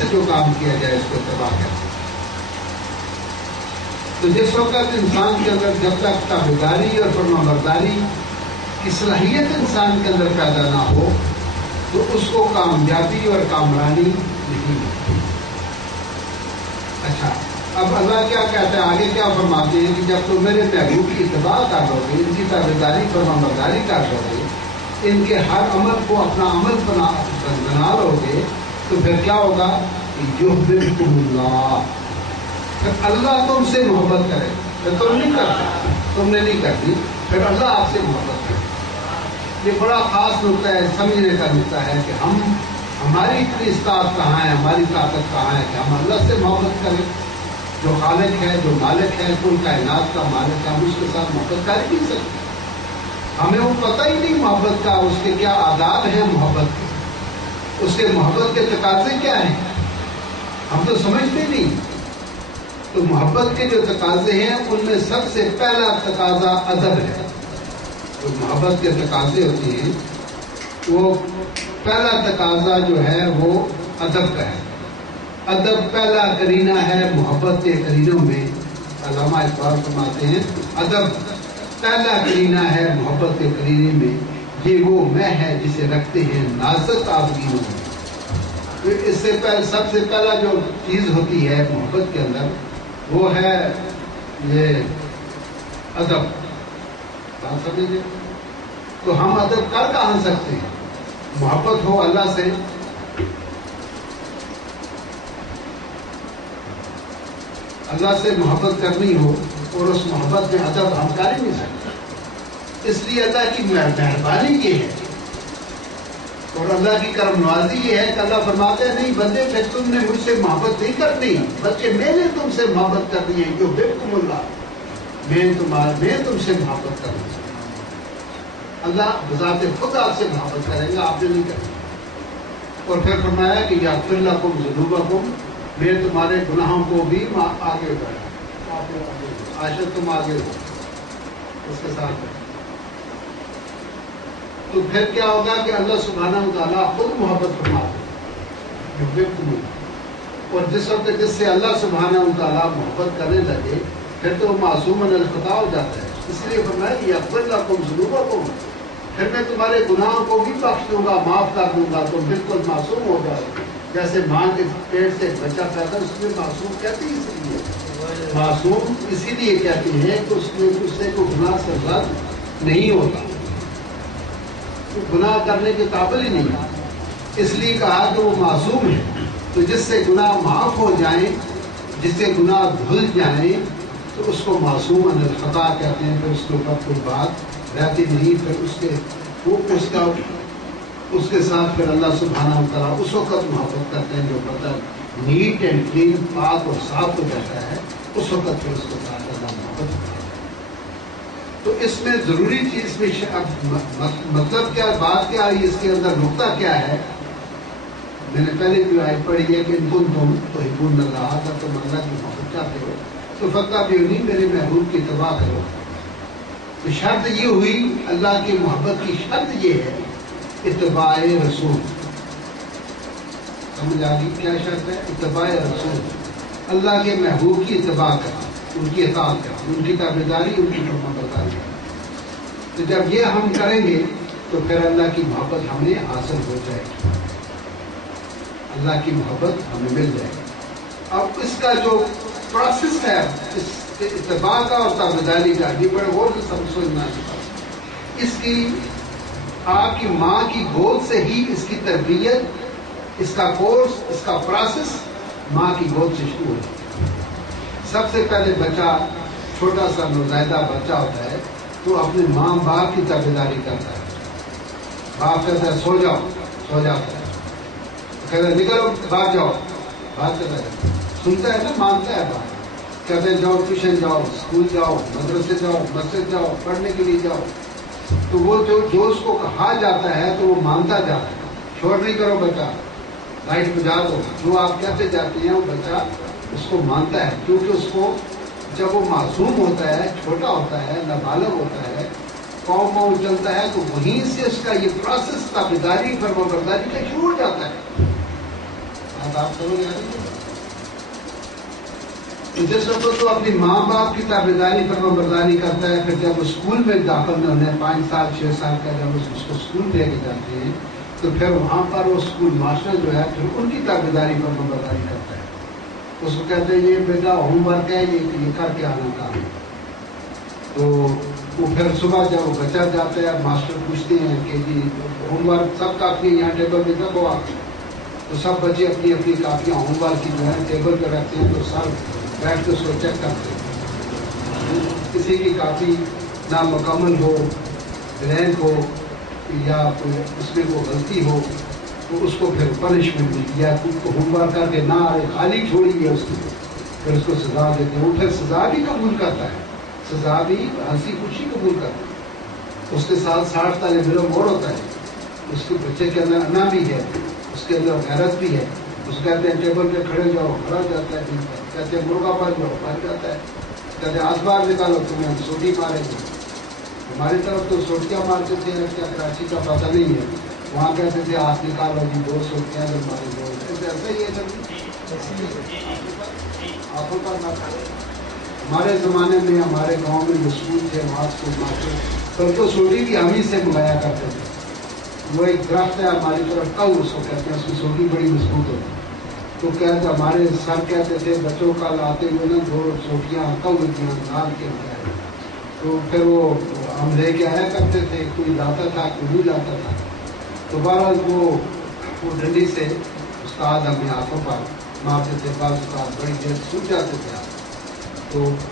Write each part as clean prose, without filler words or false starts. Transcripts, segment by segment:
سے جو کام کیا جائے اس کو اتباع کرتے ہیں۔ تو جس وقت انسان کے اندر جب تک تابعداری اور فرمانبرداری کی صلاحیت انسان کے اندر پیدا نہ ہو تو اس کو کامیابی اور کامرانی نہیں ملتی۔ اچھا، اب اللہ کیا کہتا ہے، آگے کیا فرماتے ہیں کہ جب تم میرے محبوب کی اتباع کر لو گے، ان کی تابعداری فرمانبرداری کر لو گے، ان کے ہر عمل کو اپنا عمل بنا لو گے، تو پھر کیا ہوگا؟ یحببکم اللہ، پھر اللہ تم سے محبت کرے۔ پھر تم نہیں کرتے، تم نے نہیں کرتی، پھر اللہ آپ سے محبت کرے۔ یہ بڑا خاص نقطہ ہے، سمجھنے کا نقطہ ہے کہ ہماری اتنی استطاعت کہاں ہے، ہماری طاقت کہاں ہے کہ ہم اللہ سے محبت کریں، جو خالق ہے، جو مالک ہے، کل کائنات کا مالک ہے، ہم اس کے ساتھ محبت کر ہی نہیں سکتے۔ ہمیں وہ پتہ ہی نہیں محبت کا، اس کے کیا آداب ہیں محبت کے، اس کے محبت کے تقاضے کیا ہیں، ہم تو سمجھتے نہیں۔ تو محبت کے جو تقاضے ہیں ان میں سب سے پہلا تقاضا ادب ہے۔ جو محبت کے تقاضے ہوتے ہیں وہ پہلا تقاضا جو ہے وہ ادب کا ہے۔ ادب پہلا کرینہ ہے محبت کے کرینوں میں۔ علامہ اقبال فرماتے ہیں ادب پہلا کرینہ ہے محبت کے کرینے میں، یہ وہ میں ہے جسے رکھتے ہیں نازک آبگینوں میں۔ اس سے پہلے سب سے پہلا جو چیز ہوتی ہے محبت کے اندر وہ ہے یہ ادب۔ بات سمجھے؟ تو ہم ادب کر کہاں سکتے ہیں؟ محبت ہو اللہ سے، اللہ سے محبت کرنی ہو اور اس محبت میں ادب ہم کر ہی نہیں سکتے۔ اس لیے اللہ کی مہربانی یہ ہے اور اللہ کی کرم نوازی یہ ہے کہ اللہ فرماتے ہیں نہیں بندے پھر تم نے مجھ سے محبت نہیں کرنی بلکہ میں نے تم سے محبت کرنی ہے، جو یحببکم اللہ، میں تم سے محبت کروں۔ اللہ بذات خود آپ سے محبت کریں گا، آپ نے نہیں کرنی۔ اور پھر فرمایا کہ یغفر لکم ذنوبکم، میں تمہارے گناہوں کو بھی آگے بڑھا، عاشق تم آگے ہو اس کے ساتھ۔ تو پھر کیا ہوگا کہ اللہ سبحانہ وتعالیٰ خود محبت فرماتے ہیں۔ اور جس وقت جس سے اللہ سبحانہ وتعالیٰ محبت کرنے لگے پھر تو معصوم عن الخطا ہو جاتا ہے۔ اس لیے فرمایا کہ یغفر لکم ذنوبکم، پھر میں تمہارے گناہوں کو بھی بخش دوں گا، معاف کر دوں گا، تم بالکل معصوم ہو جاؤ گے۔ جیسے ماں کے پیٹ سے بچہ پیدا اس میں معصوم کہتے ہیں، اس لیے معصوم اسی لیے کہتے ہیں کہ اس سے کوئی گناہ سے رد نہیں ہوتا، گناہ کرنے کے قابل ہی نہیں، اس لیے کہا کہ وہ معصوم ہے۔ تو جس سے گناہ معاف ہو جائیں، جس سے گناہ دھل جائیں تو اس کو معصوم عن الخطا کہتے ہیں۔ پھر اس کے اوپر کوئی بات رہتی نہیں، پھر اس کے ساتھ پھر اللہ سبحانہ وتعالیٰ اس وقت محبت کرتے ہیں جو مطلب نیٹ اینڈ کلین، پاک اور صاف ہو جاتا ہے، اس وقت پھر اس کے ساتھ اللہ محبت کرتا ہے۔ تو اس میں ضروری چیز میں مطلب کیا، بات کیا آئی، اس کے اندر نقطہ کیا ہے؟ میں نے پہلے جو آیت پڑھی ہے کہ ان کنتم تحبون اللہ، اگر تم اللہ کی محبت چاہتے ہو تو فاتبعونی، میرے محبوب کی اتباع کرو۔ تو شرط یہ ہوئی، اللہ کی محبت کی شرط یہ ہے اتباع رسول۔ سمجھ آ گئی کیا شرط ہے؟ اتباع رسول، اللہ کے محبوب کی اتباع کرنا، ان کی اطاعت کرنا، ان کی تابعداری، ان کی فرمانبرداری کرنا۔ تو جب یہ ہم کریں گے تو پھر اللہ کی محبت ہمیں حاصل ہو جائے گی، اللہ کی محبت ہمیں مل جائے گی۔ اب اس کا جو پروسیس ہے اس اتباع کا اور تابعداری کا، یہ بڑے غور سے سمجھنا چاہیے۔ اس کی آپ کی ماں کی گود سے ہی اس کی تربیت، اس کا کورس، اس کا پروسیس ماں کی گود سے شروع ہوتا ہے۔ سب سے پہلے بچہ، چھوٹا سا نوزائیدہ بچہ ہوتا ہے تو اپنے ماں باپ کی تابعداری کرتا ہے۔ باپ کہتا ہے سو جاؤ، سو جاتا ہے، کہتا ہے نکلو باہر جاؤ، بات کرتا ہے، سنتا ہے نا، مانتا ہے بات، کہتے ہیں جاؤ ٹیوشن جاؤ، اسکول جاؤ، مدرسے جاؤ، مسجد جاؤ، پڑھنے کے لیے جاؤ۔ تو وہ جو اس کو کہا جاتا ہے تو وہ مانتا جاتا ہے۔ شور نہیں کرو بچہ، لائٹ بجھا دو، جو آپ کہتے جاتے ہیں وہ بچہ اس کو مانتا ہے، کیونکہ اس کو جب وہ معصوم ہوتا ہے، چھوٹا ہوتا ہے، نابالغ ہوتا ہے، پاؤں چلتا ہے، تو وہیں سے اس کا یہ پروسیس تابعداری فرمانبرداری کا شروع ہو جاتا ہے۔ بات آپ سمجھ آ رہی ہے؟ جس وقت تو اپنی ماں باپ کی تابعداری فرما برداری کرتا ہے، پھر جب وہ اسکول میں داخل ہونے 5 سال 6 سال کا جب اس کو اسکول لے کے جاتے ہیں تو پھر وہاں پر وہ اسکول ماسٹر جو ہے پھر ان کی تابعداری فرما برداری کرتا ہے. اس کو کہتے ہیں یہ بیٹا ہوم ورک ہے، یہ کر کے آنا کام ہے. تو وہ پھر صبح جب وہ بچہ جاتا ہے ماسٹر پوچھتے ہیں کہ جی ہوم ورک سب کاپیاں یہاں ٹیبل پہ رکھو آپ، تو سب بچے اپنی اپنی کاپیاں ہوم ورک کی جو ہے ٹیبل پہ رکھتے ہیں. تو سب بیٹھ کے اس کو چیک کرتے ہیں، کسی کی کاپی نامکمل ہو، بلینک ہو یا کوئی اس میں کوئی غلطی ہو تو اس کو پھر پنشمنٹ دی یا ہوم ورک کر کے نہ آئے خالی چھوڑی ہے اس کی، پھر اس کو سزا دیتے ہیں. وہ پھر سزا بھی قبول کرتا ہے، سزا بھی ہنسی خوشی قبول کرتا ہے. اس کے ساتھ 60 طالب علم اور ہوتا ہے، اس کے بچے کے اندر انا بھی ہے، اس کے اندر غیرت بھی ہے. اس کہتے ہیں ٹیبل پہ کھڑے جاؤ، کھڑا جاتا ہے. کہتے ہیں مرغا پال جاؤ، پال جاتا ہے. کہتے ہیں آسمان نکالو، تمہیں سوٹی مارے گی. ہماری طرف تو سوٹیاں مارتے تھے، کیا کراچی کا پتہ نہیں ہے. وہاں کہتے تھے ہاتھ نکالو جی 2 سوٹیاں جب مارے دو. ایسا ہی ہے آنکھوں پر نہ کھائے. ہمارے زمانے میں ہمارے گاؤں میں جو اسکول تھے وہاں اسکول ماسٹر کل تو سوٹی بھی ہم ہی سے منگایا کرتے تھے. وہ ایک درخت ہے ہماری طرف کا، اس کو کہتے ہیں، اس کی سوٹی بڑی مضبوط ہوتی. تو کہتے ہمارے سر کہتے تھے بچوں کا لاتے ہوئے نا 2 سوٹیاں کیا نال کے لگائے. تو پھر وہ ہم لے کے آیا کرتے تھے، کوئی لاتا تھا کوئی نہیں لاتا تھا. تو بہرحال وہ ڈنڈی سے استاد ہمیں آنکھوں پر مارتے تھے. بعض استاد بڑی دیر سوکھ جاتے تھے.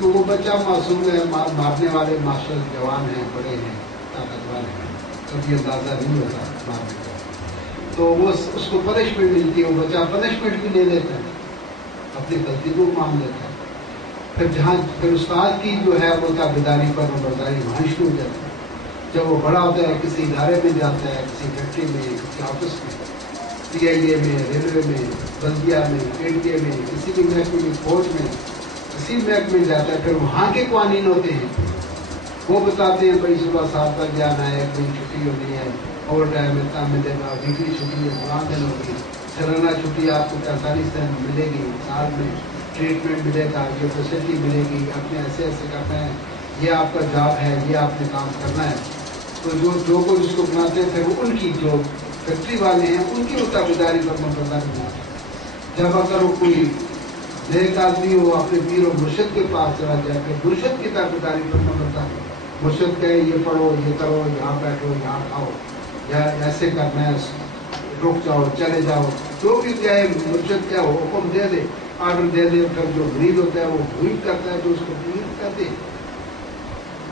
تو وہ بچہ معصوم ہے، مارنے والے ماسٹر جوان ہیں، بڑے ہیں، طاقتور ہیں، کبھی اندازہ نہیں ہوتا مارنے کا. تو وہ اس کو پنشمنٹ ملتی ہے، وہ بچہ پنشمنٹ بھی لے لیتا ہے، اپنی غلطی کو مان لیتا ہے. پھر استاد کی جو ہے وہ تابعداری پر برداری وہاں شروع ہو جاتی ہے. جب وہ بڑا ہوتا ہے کسی ادارے میں جاتا ہے، کسی فیکٹری میں، کسی آفس میں، PIA میں، ریلوے میں، بلدیہ میں، PNK میں، کسی بھی محکمے میں، فوج میں، کسی محکمے میں جاتا ہے. پھر وہاں کے قوانین ہوتے ہیں، وہ بتاتے ہیں بھائی صبح 7 بجے جانا ہے، کوئی چھٹی ہونی ہے، اوور ٹائم اتنا ملے گا، ویکلی چھٹی ہے 5 دن ہوگی، سالانہ چھٹی آپ کو 45 دن ملے گی، سال میں ٹریٹمنٹ ملے گا، یہ فیسلٹی ملے گی، آپ نے ایسے ایسے کرنا ہے، یہ آپ کا جاب ہے، یہ آپ نے کام کرنا ہے. تو جو کوئی اس کو بناتے ہیں پھر ان کی جو فیکٹری والے ہیں ان کی تابعداری پر برداری بناتے ہیں. جب اگر وہ کوئی نیک آدمی ہو اپنے پیر و مرشد کے پاس چلا جائے پھر مرشد کی تابعداری پر برداری. مرشد کہے یہ پڑھو، یہ کرو، یہاں بیٹھو، یہاں کھاؤ، یا ایسے کرنا ہے، رک جاؤ، چلے جاؤ، جو بھی کہے مرشد کیا ہو حکم دے دے، آرڈر دے دے. پھر جو مرید ہوتا ہے وہ مرید کرتا ہے، جو اس کو مرید کہتے ہیں.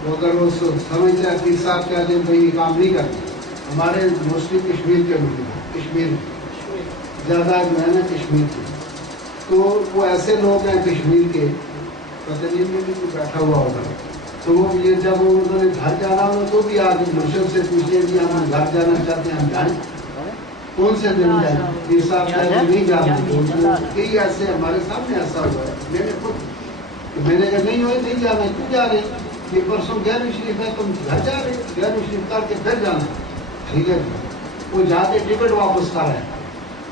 وہ اگر وہ سمجھتا ہے پیر صاحب کہتے ہیں بھائی یہ کام نہیں کرتے. ہمارے موسٹلی کشمیر کے لوگ، کشمیر زیادہ جو ہے نا کشمیر کے، تو وہ ایسے لوگ ہیں کشمیر کے، پتہ نہیں میں بھی کوئی بیٹھا ہوا ہوگا. تو وہ یہ جب انہوں نے گھر جانا ہو تو بھی آج مرشد سے پوچھیں کہ ہم گھر جانا چاہتے ہیں، ہم جائیں کون سے دن جائیں. پیر صاحب کہتے نہیں جانا. کئی ایسے ہمارے سامنے ایسا ہوا ہے، میں نے خود میں نے کہا نہیں ہوئے نہیں جانا. کیوں جا رہے؟ یہ پرسوں گیارہویں شریف ہے، تم گھر جا رہے، 11ویں شریف کر کے پھر جانا. ٹھیک ہے. وہ جا کے ٹکٹ واپس کر رہے ہیں.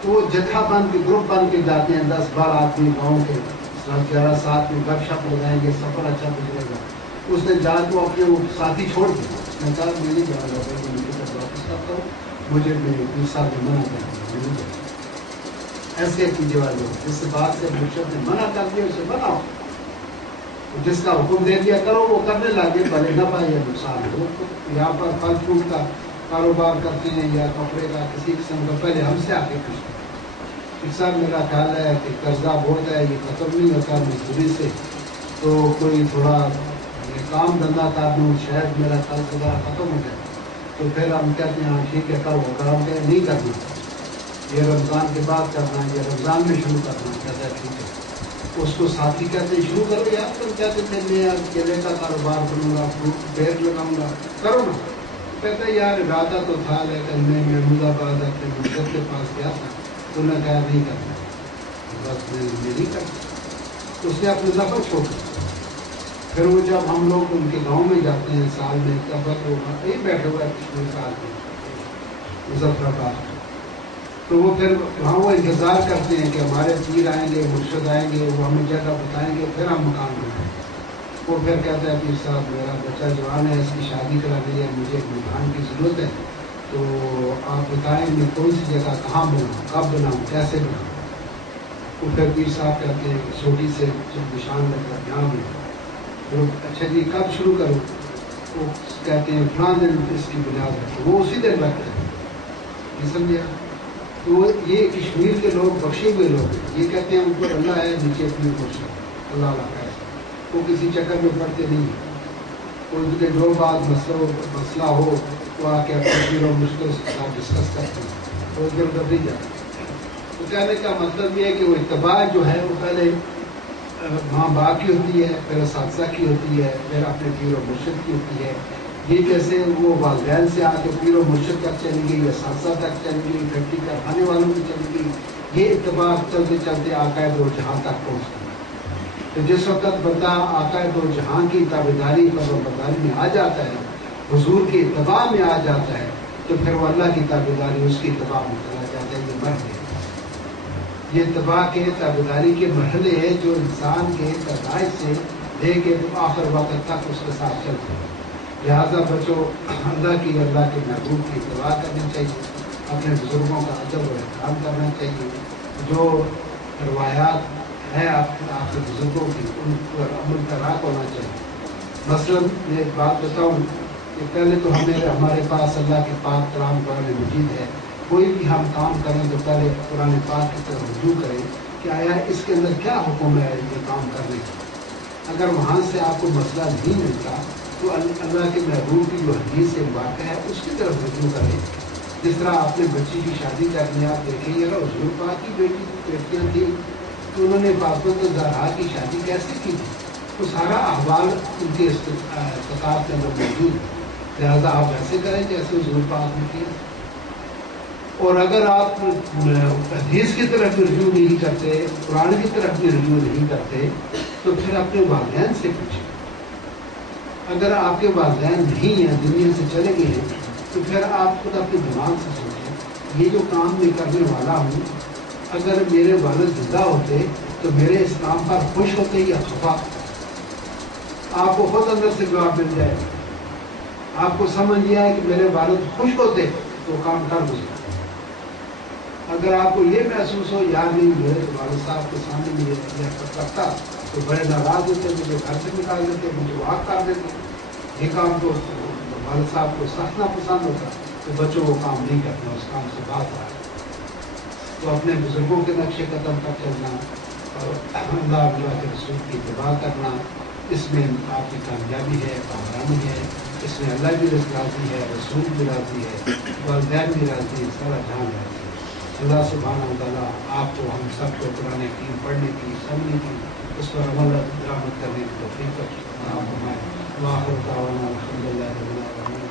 تو وہ جتھا بن کے گروپ بن کے جاتے ہیں، 10-12 آدمی گاؤں کے، 11 ساتھ میں گپ شپ لگائیں گے، سفر اچھا گزرے گا. اس نے جا کے اپنے وہ ساتھی چھوڑ دیا. میں کہا میں نہیں جا رہا بھائی، میں ٹکٹ واپس کرتا ہوں، مجھے میرے پیر صاحب نے منع کر دیا، نہیں جاتا. ایسے کیجیے والے جس بات سے مرشد نے منع کر دیا اسے بناؤ. جس کا حکم دے دیا کرو وہ کرنے لگے، بھلے نہ پائے نقصان ہو. یہاں پر پھل فروٹ کا کاروبار کرتے ہیں یا کپڑے کا کسی قسم کا، پہلے ہم سے آگے پوچھتے ہیں. اس سب میرا خیال ہے کہ قرضہ بہت ہے، یہ ختم نہیں ہوتا مزدوری سے، تو کوئی تھوڑا کام دھندا کر لوں، شاید میرا قرض وغیرہ ختم ہو جائے. تو پھر ہم کہتے ہیں ہاں ٹھیک ہے کرو. اگر ہم کہیں نہیں کرنا، یہ رمضان کے بعد کرنا ہے، یہ رمضان میں شروع کرنا، کہتا ہے ٹھیک ہے. اس کو ساتھی کہتے ہیں شروع کرو یار. تم کہتے تھے میں یار کیلے کا کاروبار کروں گا، فروٹ پیڑ لگاؤں گا، کرو نا. کہتے ہیں یار ارادہ تو تھا لیکن میں محمود آباد اپنے مرشد کے پاس گیا تھا، تو نے کہا نہیں کرنا، بس میں نہیں کرتا. اس نے اپنے دفعہ چھوڑ دیا. پھر وہ جب ہم لوگ ان کے گاؤں میں جاتے ہیں سال میں تب وہ یہی بیٹھے ہوا ہے کشمیر سال میں مظفر آباد. تو وہ پھر وہاں وہ انتظار کرتے ہیں کہ ہمارے پیر آئیں گے، مرشد آئیں گے، وہ ہمیں جگہ بتائیں گے، پھر ہم مکان بنائیں گے۔ وہ پھر کہتا ہے پیر صاحب میرا بچہ جوان ہے، اس کی شادی کرانی ہے، مجھے ایک مکان کی ضرورت ہے، تو آپ بتائیں میں کون سی جگہ کہاں بناؤں، کب بناؤں، کیسے بناؤں؟ وہ پھر پیر صاحب کہتے ہیں چھوٹی سے جب نشان لگا یہاں بناؤں۔ اچھا جی کب شروع کروں؟ وہ کہتے ہیں فلاں دن اس کی بنیاد رکھو، وہ اسی دن رکھتے ہیں۔ یہ سمجھے؟ تو یہ کشمیر کے لوگ بخشے ہوئے لوگ ہیں، یہ کہتے ہیں اوپر اللہ ہے نیچے اپنی مرشد، اللہ اللہ ہے، وہ کسی چکر میں پڑتے نہیں ہیں۔ کوئی بھی جو بات مسئلہ ہو تو آ کے اپنے پیر و مرشدوں کے ساتھ ڈسکس کرتے ہیں، وہ ادھر ادھر نہیں جاتے۔ تو کہنے کا مطلب یہ ہے کہ وہ اتباع جو ہے وہ پہلے ماں باپ کی ہوتی ہے، پھر اساتذہ کی ہوتی ہے، پھر اپنے پیر و مرشد کی ہوتی ہے۔ یہ جیسے وہ والدین سے آ کے پیر و مرشد تک چلی گئی، اساتذہ تک چلی گئی، فیکٹری کارخانے والوں کی چلی گئی، یہ اتباع چلتے چلتے آقائے دو جہاں تک پہنچ گئی۔ تو جس وقت بندہ آقائے دو جہاں کی تابعداری فرمانبرداری میں آ جاتا ہے، حضور کی اتباع میں آ جاتا ہے، تو پھر وہ اللہ کی تابعداری اس کی اتباع میں چلا جاتا ہے۔ یہ مرحلے یہ اتباع کے تابعداری کے مرحلے ہیں جو انسان کے پیدائش سے لے کے آخر وقت تک اس کے ساتھ چلتے ہیں۔ لہٰذا بچوں اللہ کے محبوب کی اتباع کرنی چاہیے، اپنے بزرگوں کا ادب و احترام کرنا چاہیے، جو روایات ہے آپ کے بزرگوں کی ان پر عمل پیرا ہونا چاہیے۔ مثلاً میں ایک بات بتاؤں کہ پہلے تو ہمارے پاس اللہ کے پاک کلام قرآن مجید ہے، کوئی بھی ہم کام کریں تو پہلے قرآن پاک کی طرف رجوع کریں کہ آیا اس کے اندر کیا حکم ہے یہ کام کرنے کا۔ اگر وہاں سے آپ کو مسئلہ نہیں ملتا تو اللہ کے محبوب کی جو حدیث سے واقع ہے اس کی طرف رجوع کریں۔ جس طرح اپنے بچی کی شادی کرنے آپ دیکھیں گے نا، حضور پاک کی بیٹیاں تھیں تو انہوں نے فاطمہ الزہرا کی شادی کیسے کی تھی، تو سارا احوال ان کے کتاب کے اندر موجود ہے۔ لہٰذا آپ ایسے کریں جیسے حضور پاک نے کیا۔ اور اگر آپ حدیث کی طرف رجوع نہیں کرتے، قرآن کی طرف بھی رجوع نہیں کرتے، تو پھر اپنے والدین سے پوچھیں۔ اگر آپ کے والدین نہیں ہیں، دنیا سے چلے گئے ہیں، تو پھر آپ خود اپنے دماغ سے سوچیں یہ جو کام میں کرنے والا ہوں، اگر میرے والد زندہ ہوتے تو میرے اس کام پر خوش ہوتے یا خفا؟ آپ کو خود اندر سے جواب مل جائے۔ آپ کو سمجھ لیا ہے کہ میرے والد خوش ہوتے تو کام کر دیں۔ اگر آپ کو یہ محسوس ہو یار نہیں میرے والد صاحب کے سامنے مجھے یہ رکھتا تو بڑے ناراض ہوتے، مجھے گھر سے نکال دیتے، مجھے واک کر دیتے، یہ کام تو والد صاحب کو سخت نہ پسند ہوتا، تو بچوں وہ کام نہیں کرنا، اس کام سے بات آ۔ تو اپنے بزرگوں کے نقش قدم پر چلنا اور اللہ کے رسول کی اتباع کرنا، اس میں آپ کی کامیابی ہے، کامرانی ہے، اس میں اللہ بھی راضی ہے، رسول بھی راضی ہے، والدین بھی راضی ہے، سارا جہان راضی ہے۔ اللہ سبحانہ و تعالیٰ آپ کو ہم سب کو قرآن حکیم پڑھنے کی، سمجھنے کی، اس پر عمل درآمد کرنے کی توفیق عطا فرمائے۔ وآخر دعوانا الحمدللہ رب العالمین۔